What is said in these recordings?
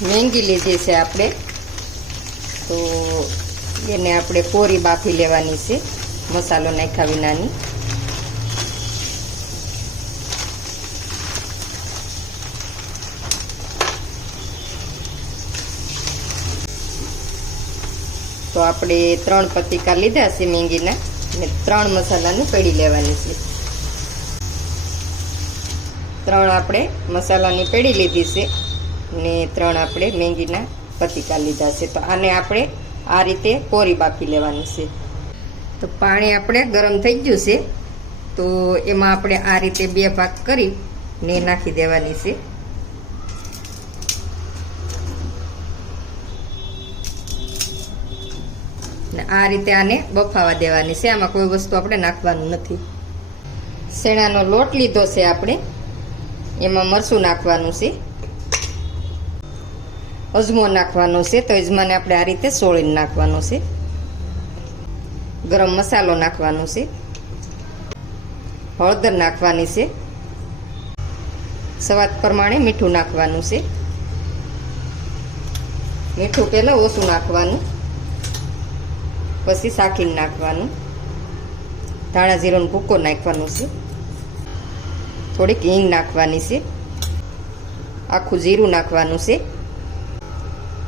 મેંગી લીધી છે આપણે. તો એને આપણે કોરી બાફી લેવાની છે, મસાલો નાખ્યા વિનાની. તો આપણે ત્રણ પતિકા લીધા છે મેંગીના, અને ત્રણ મસાલાની પડી લેવાની છે. ત્રણ આપણે મસાલાની પેઢી લીધી છે. ને ત્રણ આપણે મેંગીના પતિકા લીધા છે. તો આને આપણે આ રીતે કોરી બાફી લેવાની છે. તો પાણી આપણે ગરમ થઈ ગયું છે. તો એમાં આપણે આ રીતે બે ભાગ કરી ને નાખી દેવાની છે. આ રીતે આને બફાવા દેવાની છે. આમાં કોઈ વસ્તુ આપણે નાખવાનું નથી. શેણાનો લોટ લીધો છે આપણે. એમાં મરચું નાખવાનું છે. અજમો નાખવાનો છે. તો અજમાને આપણે આ રીતે સોળીને નાખવાનો છે. ગરમ મસાલો નાખવાનો છે. હળદર નાખવાની છે. સ્વાદ પ્રમાણે મીઠું નાખવાનું છે. મીઠું પહેલાં ઓછું નાખવાનું. પછી શાકીને નાખવાનું. ધાણા જીરોનો ભૂકો નાખવાનો છે. થોડીક હિંગ નાખવાની છે. આખું જીરું નાખવાનું છે.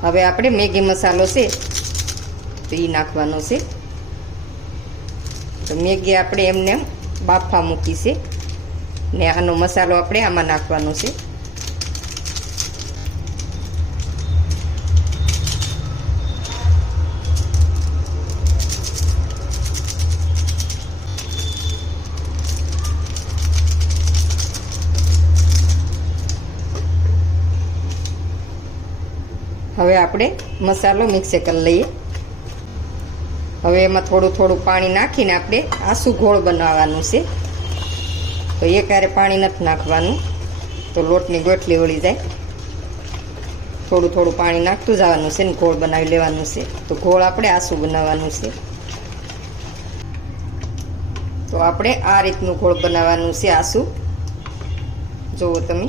હવે આપણે મેગી મસાલો છે તો એ નાખવાનો છે. તો મેગી આપણે એમને બાફા મૂકી છે ને આનો મસાલો આપણે આમાં નાખવાનો છે. હવે આપણે મસાલો મિક્સ કરી લઈએ. હવે એમાં થોડું થોડું પાણી નાખીને આપણે આસુ ઘોળ બનાવવાનું છે. તો એકારે પાણી નથી નાખવાનું. તો લોટની ગોઠલી વળી જાય. થોડું થોડું પાણી નાખતું જવાનું છે ને ગોળ બનાવી લેવાનું છે. તો ગોળ આપણે આસુ બનાવવાનું છે. તો આપણે આ રીતનું ગોળ બનાવવાનું છે આસુ. જુઓ તમે.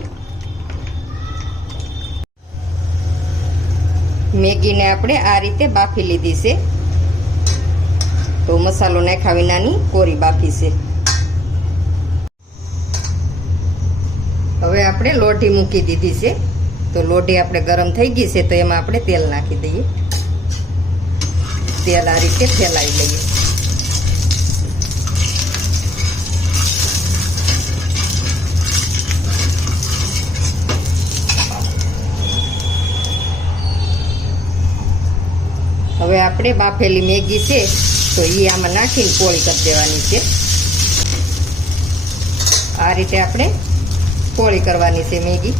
મેગીને આપણે આ રીતે બાફી લીધી છે. તો મસાલો નાખ્યા વિનાની કોરી બાફી છે. હવે આપણે લોઢી મૂકી દીધી છે. તો લોઢી આપણે ગરમ થઈ ગઈ છે, તો એમાં આપણે તેલ નાખી દઈએ. તેલ આ રીતે ફેલાવી લઈએ. હવે આપણે બાફેલી મેગી છે, તો એ આમાં નાખીને પોળી કરી દેવાની છે. આ રીતે આપણે પોળી કરવાની છે મેગી.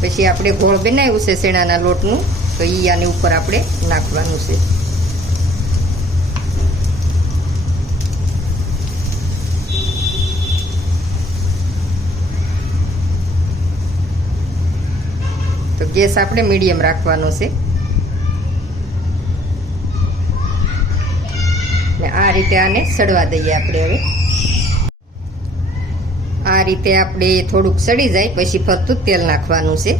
પછી આપણે ગોળ બનાવ્યું છે શેણાના લોટનું, તો એ આની ઉપર આપણે નાખવાનું છે. તો ગેસ આપણે મીડિયમ રાખવાનો છે ને રીતે આને સડવા દઈએ આપણે હવે. આ રીતે આપણે થોડુંક સડી જાય, પછી ફરતું તેલ નાખવાનું છે.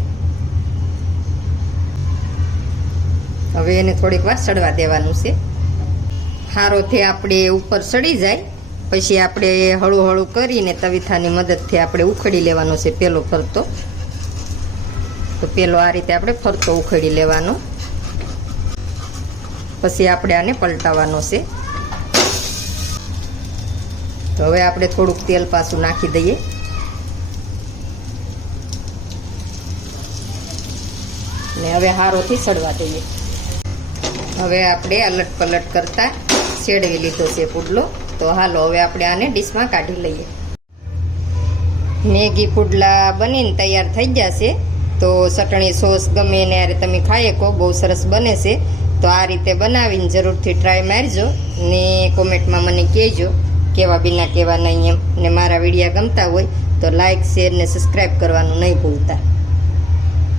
હવે એને થોડીક વાર સડવા દેવાનું છે. હારોથી આપણે ઉપર સડી જાય, પછી આપણે હળું હળું કરીને તવીથાની મદદથી આપણે ઉખડી લેવાનો છે પેલો ફરતો. તો પેલો આ રીતે આપણે ફરતો ઉખડી લેવાનો. પછી આપણે આને પલટાવવાનો છે. તો હવે આપણે થોડુંક તેલ પાછું નાખી દઈએ. ને હવે હારોથી સડવા દઈએ. હવે આપણે અલટ પલટ કરતા શેડવી લીધો છે પુડલો. તો હાલો, હવે આપણે આને ડીશમાં કાઢી લઈએ. મેગી પુડલા બનીને તૈયાર થઈ જશે તો ચટણી સોસ ગમે એને યારે તમે ખાઈ શકો, બહુ સરસ બને છે. તો આ રીતે બનાવીને જરૂરથી ટ્રાય મારજો ને કોમેન્ટમાં મને કહેજો. કેવા બિના કેવા નહીં એમ. ને મારા વિડીયા ગમતા હોય તો લાઇક શેર ને સબસ્ક્રાઈબ કરવાનું નહીં ભૂલતા.